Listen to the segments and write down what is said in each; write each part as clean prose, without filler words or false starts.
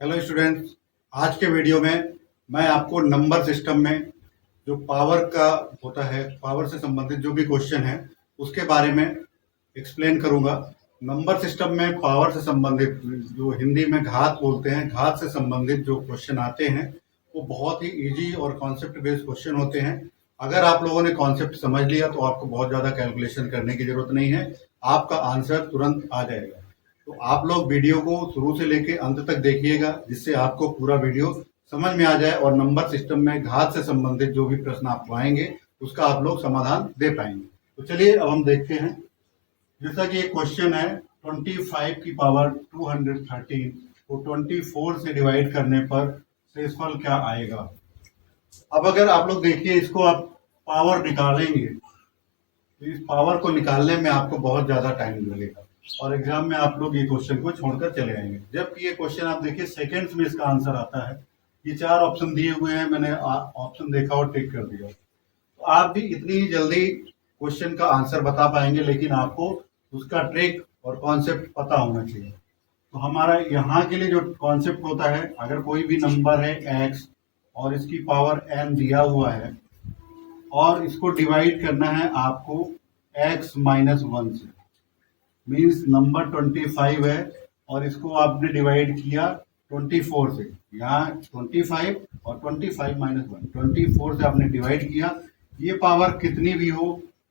Hello students. आज के video में मैं आपको नंबर सिस्टम में जो पावर का होता है, पावर से संबंधित जो भी क्वेश्चन है उसके बारे में एक्सप्लेन करूंगा। नंबर सिस्टम में पावर से संबंधित जो हिंदी में घात बोलते हैं, घात से संबंधित जो क्वेश्चन आते हैं वो बहुत ही इजी और कॉन्सेप्ट बेस्ड क्वेश्चन होते हैं। अगर आप लोगों ने कॉन्सेप्ट समझ लिया तो आपको बहुत ज़्यादा कैलकुलेशन करने की जरूरत नहीं है, आपका आंसर तुरंत आ जाएगा। तो आप लोग वीडियो को शुरू से लेके अंत तक देखिएगा, जिससे आपको पूरा वीडियो समझ में आ जाए और नंबर सिस्टम में घात से संबंधित जो भी प्रश्न आपको आएंगे उसका आप लोग समाधान दे पाएंगे। तो चलिए अब हम देखते हैं। जैसा कि एक क्वेश्चन है, 25 की पावर 213 को 24 से डिवाइड करने पर शेषफल क्या आएगा। अब अगर आप लोग देखिए, इसको आप पावर निकालेंगे तो इस पावर को निकालने में आपको बहुत ज्यादा टाइम लगेगा और एग्जाम में आप लोग ये क्वेश्चन को छोड़कर चले आएंगे। जबकि ये क्वेश्चन आप देखिए सेकंड्स में इसका आंसर आता है। ये 4 ऑप्शन दिए हुए हैं, मैंने ऑप्शन देखा और टिक कर दिया। तो आप भी इतनी जल्दी क्वेश्चन का आंसर बता पाएंगे, लेकिन आपको उसका ट्रिक और कॉन्सेप्ट पता होना चाहिए। तो हमारा यहाँ के लिए जो कॉन्सेप्ट होता है, अगर कोई भी नंबर है x और इसकी पावर n दिया हुआ है और इसको डिवाइड करना है आपको x-1 से, मीन्स नंबर 25 है और इसको आपने डिवाइड किया 24 से। यहाँ 25 और 25-1, 24 से आपने डिवाइड किया। ये पावर कितनी भी हो,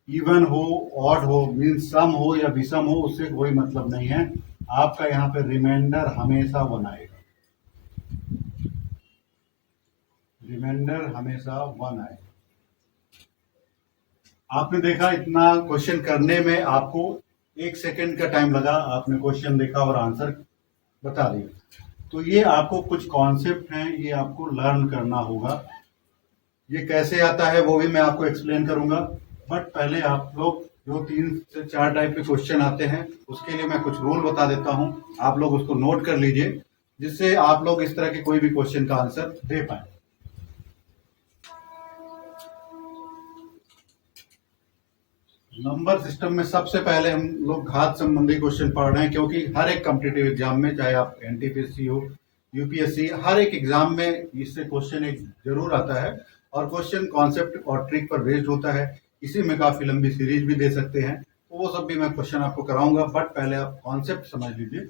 इवन हो, ऑड हो, मीन्स सम हो या विषम हो, उससे कोई मतलब नहीं है। आपका यहाँ पे रिमाइंडर हमेशा 1 आएगा, रिमाइंडर हमेशा 1 आएगा। आपने देखा इतना क्वेश्चन करने में आपको 1 सेकंड का टाइम लगा, आपने क्वेश्चन देखा और आंसर बता दिया। तो ये आपको कुछ कॉन्सेप्ट हैं, ये आपको लर्न करना होगा। ये कैसे आता है वो भी मैं आपको एक्सप्लेन करूंगा, बट पहले आप लोग जो 3 से 4 टाइप के क्वेश्चन आते हैं उसके लिए मैं कुछ रूल बता देता हूं, आप लोग उसको नोट कर लीजिए, जिससे आप लोग इस तरह के कोई भी क्वेश्चन का आंसर दे पाए। नंबर सिस्टम में सबसे पहले हम लोग घात संबंधी क्वेश्चन पढ़ रहे हैं, क्योंकि हर एक कॉम्पिटिटिव एग्जाम में, चाहे आप एनटीपीसी हो, यूपीएससी, हर एक एग्जाम में इससे क्वेश्चन एक जरूर आता है और क्वेश्चन कॉन्सेप्ट और ट्रिक पर बेस्ड होता है। इसी में काफी लंबी सीरीज भी दे सकते हैं, तो वो सब भी मैं क्वेश्चन आपको कराऊंगा, बट पहले आप कॉन्सेप्ट समझ लीजिए।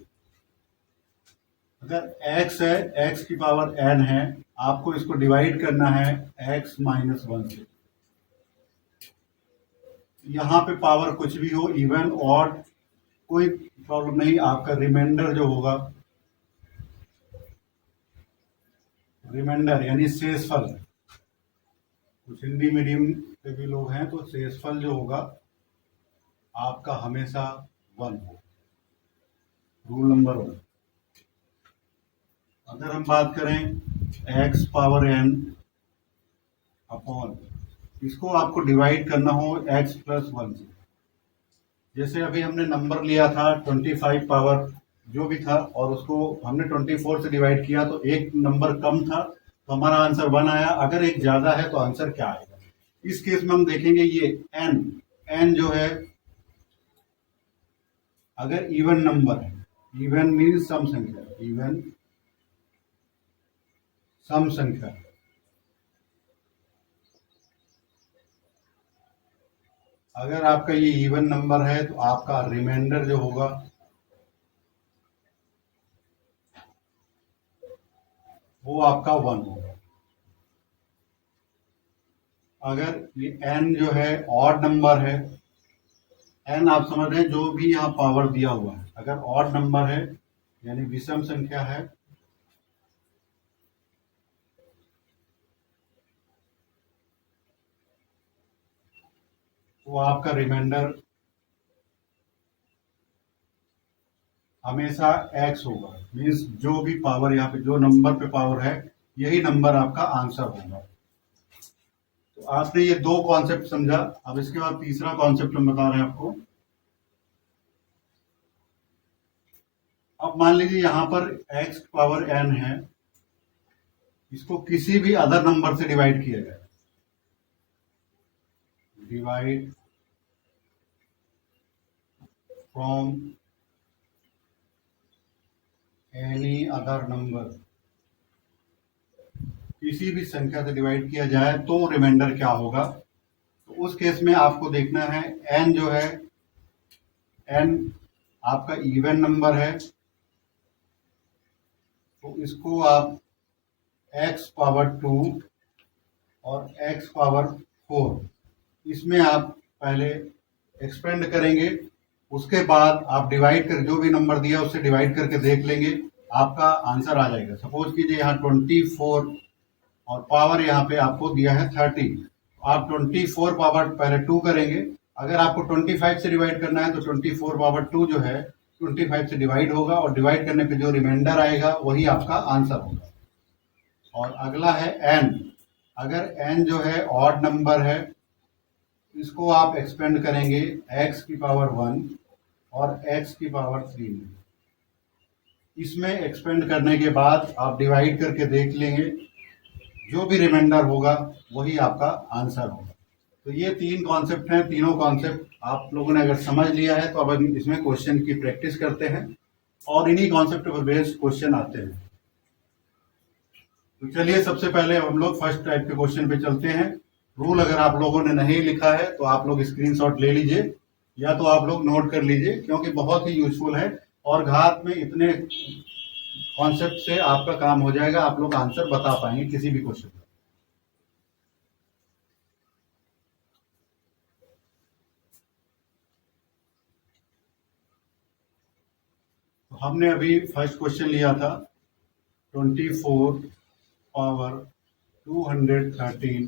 अगर x है, x की पावर n है, आपको इसको डिवाइड करना है x-1 से। यहाँ पे पावर कुछ भी हो, इवन ऑड, कोई प्रॉब्लम नहीं। आपका रिमाइंडर जो होगा, रिमाइंडर यानी शेषफल, कुछ हिंदी मीडियम के भी लोग हैं तो शेषफल जो होगा आपका हमेशा 1 हो, रूल नंबर 1। अगर हम बात करें x पावर n अपॉन, इसको आपको डिवाइड करना हो x+1 से। जैसे अभी हमने नंबर लिया था 25 पावर जो भी था और उसको हमने 24 से डिवाइड किया, तो एक नंबर कम था तो हमारा आंसर 1 आया। अगर एक ज्यादा है तो आंसर क्या आएगा। इस केस में हम देखेंगे ये n जो है, अगर इवन नंबर है, इवन मीन्स सम संख्या, इवन सम संख्या, अगर आपका ये इवन नंबर है तो आपका रिमाइंडर जो होगा वो आपका 1 होगा। अगर ये n जो है ऑड नंबर है, n आप समझ रहे हैं जो भी यहाँ पावर दिया हुआ है, अगर ऑड नंबर है यानी विषम संख्या है, तो आपका रिमाइंडर हमेशा x होगा। मीन्स जो भी पावर यहाँ पे, जो नंबर पे पावर है, यही नंबर आपका आंसर होगा। तो आपने ये 2 कॉन्सेप्ट समझा। अब इसके बाद तीसरा कॉन्सेप्ट हम बता रहे हैं आपको। अब मान लीजिए यहाँ पर x पावर n है, इसको किसी भी अदर नंबर से डिवाइड किया जाए, divide from any other number, किसी भी संख्या से डिवाइड किया जाए तो रिमाइंडर क्या होगा। तो उस केस में आपको देखना है एन जो है, एन आपका इवन नंबर है, तो इसको आप x पावर 2 और x पावर 4 इसमें आप पहले एक्सपेंड करेंगे, उसके बाद आप डिवाइड कर जो भी नंबर दिया उससे डिवाइड करके देख लेंगे, आपका आंसर आ जाएगा। सपोज कीजिए यहाँ 24 और पावर यहाँ पे आपको दिया है 30, आप 24 पावर पहले 2 करेंगे, अगर आपको 25 से डिवाइड करना है तो 24 पावर 2 जो है 25 से डिवाइड होगा और डिवाइड करने पे जो रिमाइंडर आएगा वही आपका आंसर होगा। और अगला है एन, अगर एन जो है ऑड नंबर है, इसको आप एक्सपेंड करेंगे x की पावर 1 और x की पावर 3 में। इसमें एक्सपेंड करने के बाद आप डिवाइड करके देख लेंगे, जो भी रिमाइंडर होगा वही आपका आंसर होगा। तो ये तीन कॉन्सेप्ट हैं, तीनों कॉन्सेप्ट आप लोगों ने अगर समझ लिया है तो अब हम इसमें क्वेश्चन की प्रैक्टिस करते हैं और इन्हीं कॉन्सेप्ट पर बेस्ड क्वेश्चन आते हैं। तो चलिए सबसे पहले हम लोग फर्स्ट टाइप के क्वेश्चन पे चलते हैं। रूल अगर आप लोगों ने नहीं लिखा है तो आप लोग स्क्रीनशॉट ले लीजिए या तो आप लोग नोट कर लीजिए, क्योंकि बहुत ही यूजफुल है और घात में इतने कॉन्सेप्ट से आपका काम हो जाएगा, आप लोग आंसर बता पाएंगे किसी भी क्वेश्चन का। तो हमने अभी फर्स्ट क्वेश्चन लिया था 24 पावर 213,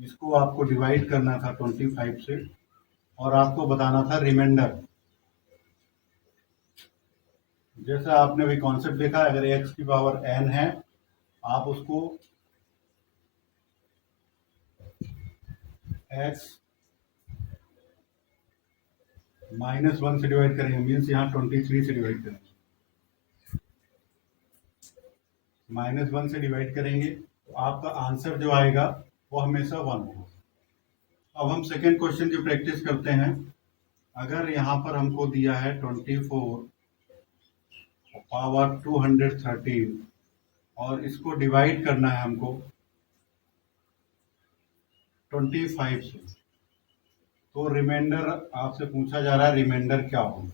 इसको आपको डिवाइड करना था 25 से और आपको बताना था रिमाइंडर। जैसा आपने भी कॉन्सेप्ट देखा, अगर x की पावर n है आप उसको x -1 से डिवाइड करेंगे, मीन्स यहाँ 23 से डिवाइड करेंगे, -1 से डिवाइड करेंगे तो आपका आंसर जो आएगा वो हमेशा 1 होगा। अब हम सेकेंड क्वेश्चन की प्रैक्टिस करते हैं। अगर यहाँ पर हमको दिया है 24 पावर 213 और इसको डिवाइड करना है हमको 25 से, तो रिमाइंडर आपसे पूछा जा रहा है, रिमाइंडर क्या होगा।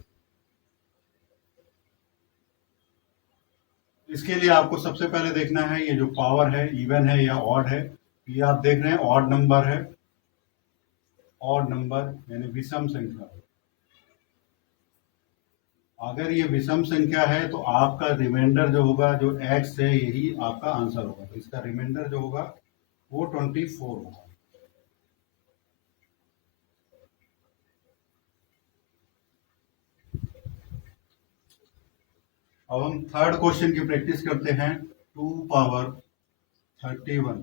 इसके लिए आपको सबसे पहले देखना है ये जो पावर है इवन है या ऑड है। ये आप देख रहे हैं ऑड नंबर है, ऑड नंबर यानी विषम संख्या। अगर ये विषम संख्या है तो आपका रिमाइंडर जो होगा, जो x है, यही आपका आंसर होगा। तो इसका रिमाइंडर जो होगा वो 24 होगा। अब हम थर्ड क्वेश्चन की प्रैक्टिस करते हैं। 2 पावर 31,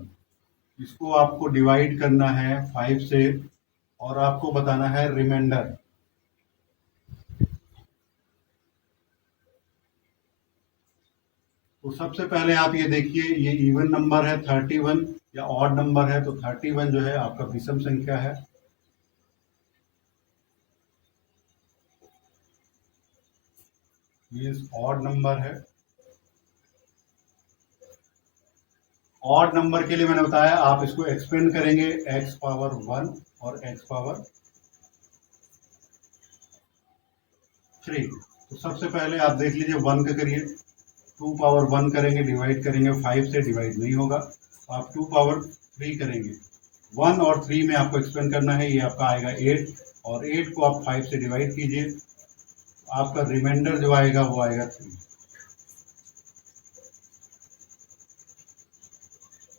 इसको आपको डिवाइड करना है 5 से और आपको बताना है रिमाइंडर। तो सबसे पहले आप ये देखिए, ये इवन नंबर है 31 या ऑड नंबर है, तो 31 जो है आपका विषम संख्या है। मीन्स ऑड नंबर है। ऑड नंबर के लिए मैंने बताया आप इसको एक्सपेंड करेंगे x पावर 1 और x पावर 3। तो सबसे पहले आप देख लीजिए 1 का करिए, 2 पावर 1 करेंगे, डिवाइड करेंगे 5 से, डिवाइड नहीं होगा। तो आप 2 पावर 3 करेंगे, 1 और 3 में आपको एक्सपेंड करना है, ये आपका आएगा 8 और 8 को आप 5 से डिवाइड कीजिए, आपका रिमाइंडर जो आएगा वो आएगा 3।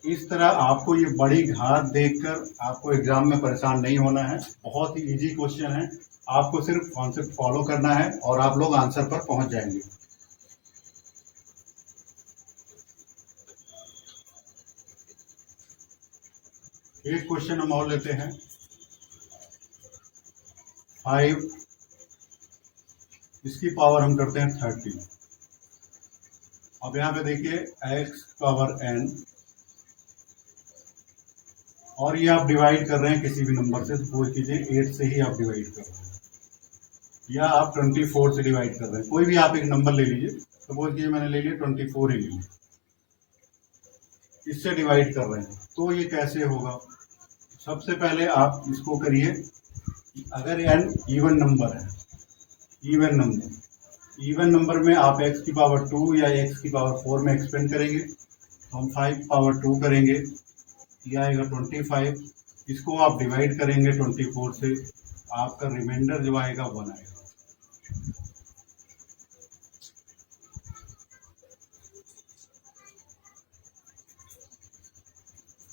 इस तरह आपको ये बड़ी घात देखकर आपको एग्जाम में परेशान नहीं होना है, बहुत ही इजी क्वेश्चन है, आपको सिर्फ कॉन्सेप्ट फॉलो करना है और आप लोग आंसर पर पहुंच जाएंगे। एक क्वेश्चन हम और लेते हैं। 5, इसकी पावर हम करते हैं 30। अब यहाँ पे देखिए x पावर n और ये आप डिवाइड कर रहे हैं किसी भी नंबर से, सपोज कीजिए 8 से ही आप डिवाइड कर रहे हैं या आप 24 से डिवाइड कर रहे हैं, कोई भी आप एक नंबर ले लीजिए सपोज कि मैंने ले लिया 24 ही ले लिया, इससे डिवाइड कर रहे हैं, तो ये कैसे होगा? सबसे पहले आप इसको करिए, अगर n इवन नंबर है, इवन नंबर में आप x की पावर 2 या x की पावर 4 में एक्सपेंड करेंगे, तो हम 5 पावर 2 करेंगे, ये आएगा 25, इसको आप डिवाइड करेंगे 24 से, आपका रिमाइंडर जो आएगा 1 आएगा।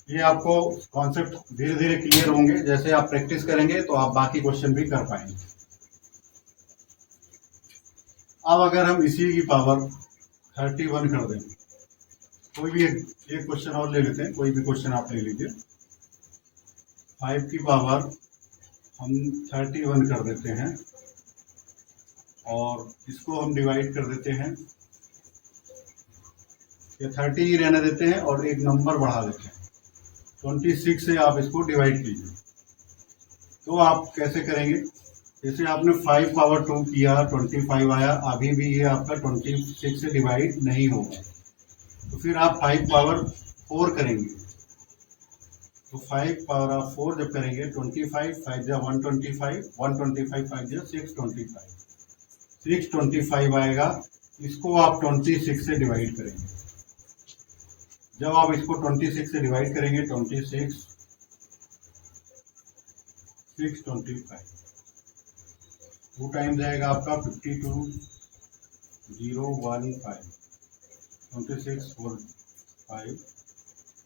ये आपको कॉन्सेप्ट धीरे धीरे क्लियर होंगे, जैसे आप प्रैक्टिस करेंगे तो आप बाकी क्वेश्चन भी कर पाएंगे। अब अगर हम इसी की पावर 31 कर दें, कोई भी एक क्वेश्चन और ले लेते हैं, कोई भी क्वेश्चन आप ले लीजिए। 5 की पावर हम 31 कर देते हैं और इसको हम डिवाइड कर देते हैं, ये 30 ही रहने देते हैं और एक नंबर बढ़ा देते हैं, 26 से आप इसको डिवाइड कीजिए। तो आप कैसे करेंगे? जैसे आपने 5 पावर 2 किया, 25 आया, अभी भी ये आपका 26 से डिवाइड नहीं होगा, तो फिर आप 5 पावर 4 करेंगे, तो 5 पावर ऑफ 4 जब करेंगे 25, 5 जा 125, 125 5 जा 625, 625 आएगा, इसको आप 26 से डिवाइड करेंगे। जब आप इसको 26 से डिवाइड करेंगे, 26 625, 2 टाइम जाएगा आपका 52 015, 26 4 5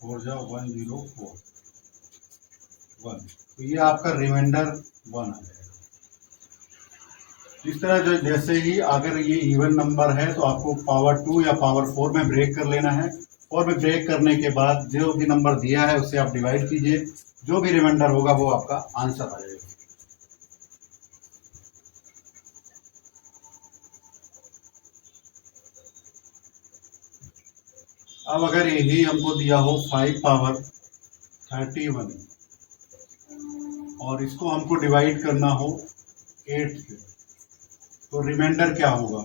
4 जा 104 1, तो ये आपका रिमाइंडर 1 आ जाएगा। इस तरह जो जैसे ही अगर ये इवन नंबर है तो आपको पावर 2 या पावर 4 में ब्रेक कर लेना है, और में ब्रेक करने के बाद जो भी नंबर दिया है उससे आप डिवाइड कीजिए, जो भी रिमाइंडर होगा वो आपका आंसर आ जाएगा। अब अगर यही हमको दिया हो 5 पावर 31 और इसको हमको डिवाइड करना हो 8 से, तो रिमाइंडर क्या होगा?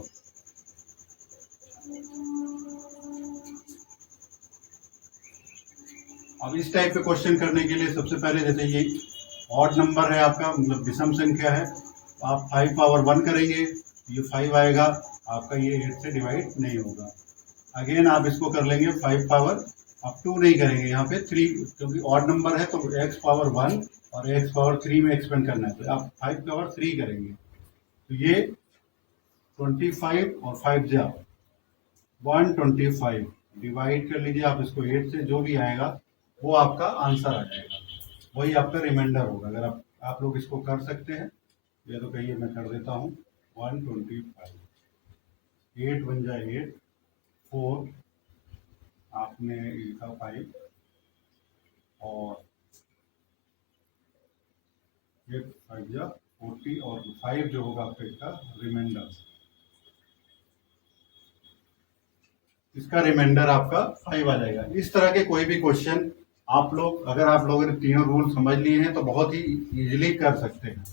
अब इस टाइप के क्वेश्चन करने के लिए सबसे पहले, जैसे ये ऑड नंबर है आपका, मतलब विषम संख्या है, तो आप 5 पावर 1 करेंगे, ये 5 आएगा आपका, ये 8 से डिवाइड नहीं होगा। अगेन आप इसको कर लेंगे 5 पावर, आप 2 नहीं करेंगे, यहाँ पे 3, क्योंकि ऑड नंबर है तो x पावर 1 और x पावर 3 में एक्सपेंड करना है, तो आप 5 पावर 3 करेंगे, तो ये 25 और 5 जा 125 डिवाइड कर लीजिए आप इसको 8 से, जो भी आएगा वो आपका आंसर आ जाएगा, वही आपका रिमाइंडर होगा। अगर आप लोग इसको कर सकते हैं, या तो कहिए मैं कर देता हूँ, 125, 8 बन जाए 8, 4 आपने लिखा 5 और ये 5 जा 40 और 5 जो होगा आपका इसका रिमाइंडर, इसका रिमाइंडर आपका 5 आ जाएगा। इस तरह के कोई भी क्वेश्चन आप लोग, अगर आप लोगों ने तीनों रूल समझ लिए हैं तो बहुत ही इजीली कर सकते हैं।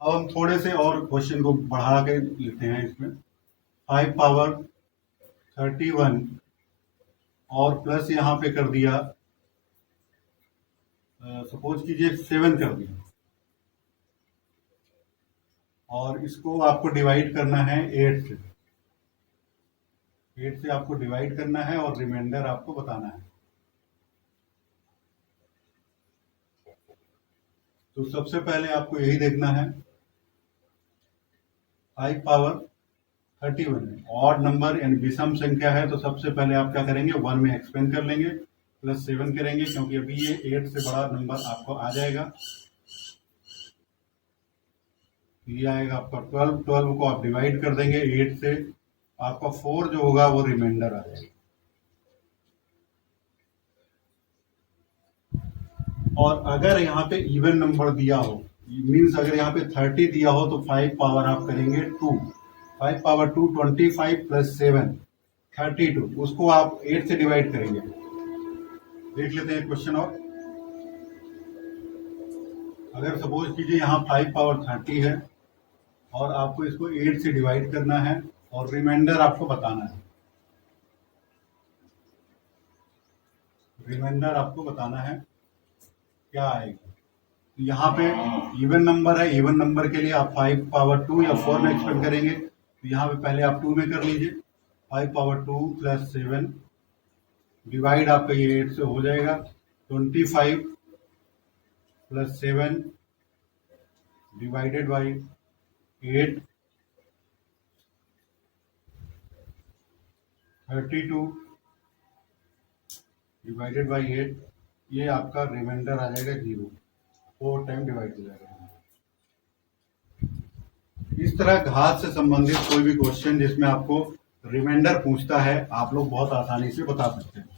अब हम थोड़े से और क्वेश्चन को बढ़ा के लेते हैं इसमें। 5 पावर 31 और प्लस यहाँ पे कर दिया, सपोज कीजिए 7 कर दिया, और इसको आपको डिवाइड करना है 8 से, 8 से आपको डिवाइड करना है और रिमाइंडर आपको बताना है। तो सबसे पहले आपको यही देखना है, 5 पावर 31 है, ऑड नंबर यानी विषम संख्या है, तो सबसे पहले आप क्या करेंगे, 1 में एक्सपेंड कर लेंगे, प्लस 7 करेंगे, क्योंकि अभी ये 8 से बड़ा नंबर आपको आ जाएगा, ये आएगा आपका 12, 12 को आप डिवाइड कर देंगे 8 से, आपका 4 जो होगा वो रिमाइंडर आ जाएगा। और अगर यहाँ पे इवन नंबर दिया हो, मीन्स अगर यहाँ पे 30 दिया हो, तो 5 पावर आप करेंगे 2, 5 पावर 2 25 प्लस 7 32, उसको आप 8 से डिवाइड करेंगे। देख लेते हैं क्वेश्चन और अगर सपोज कीजिए यहाँ 5 पावर 30 है और आपको इसको 8 से डिवाइड करना है और रिमाइंडर आपको बताना है। रिमाइंडर आपको बताना है क्या आएगा। यहाँ पे इवन नंबर है, इवन नंबर के लिए आप 5 पावर 2 या 4 में एक्सपेंड करेंगे, तो यहाँ पे पहले आप 2 में कर लीजिए। 5 पावर 2 प्लस 7 डिवाइड आपका ये 8 से हो जाएगा। 25 plus 7 divided by 8 32 divided by 8, ये आपका रिमाइंडर आ जाएगा 0। 4 टाइम डिवाइड हो जाएगा। इस तरह घात से संबंधित कोई भी क्वेश्चन जिसमें आपको रिमाइंडर पूछता है, आप लोग बहुत आसानी से बता सकते हैं।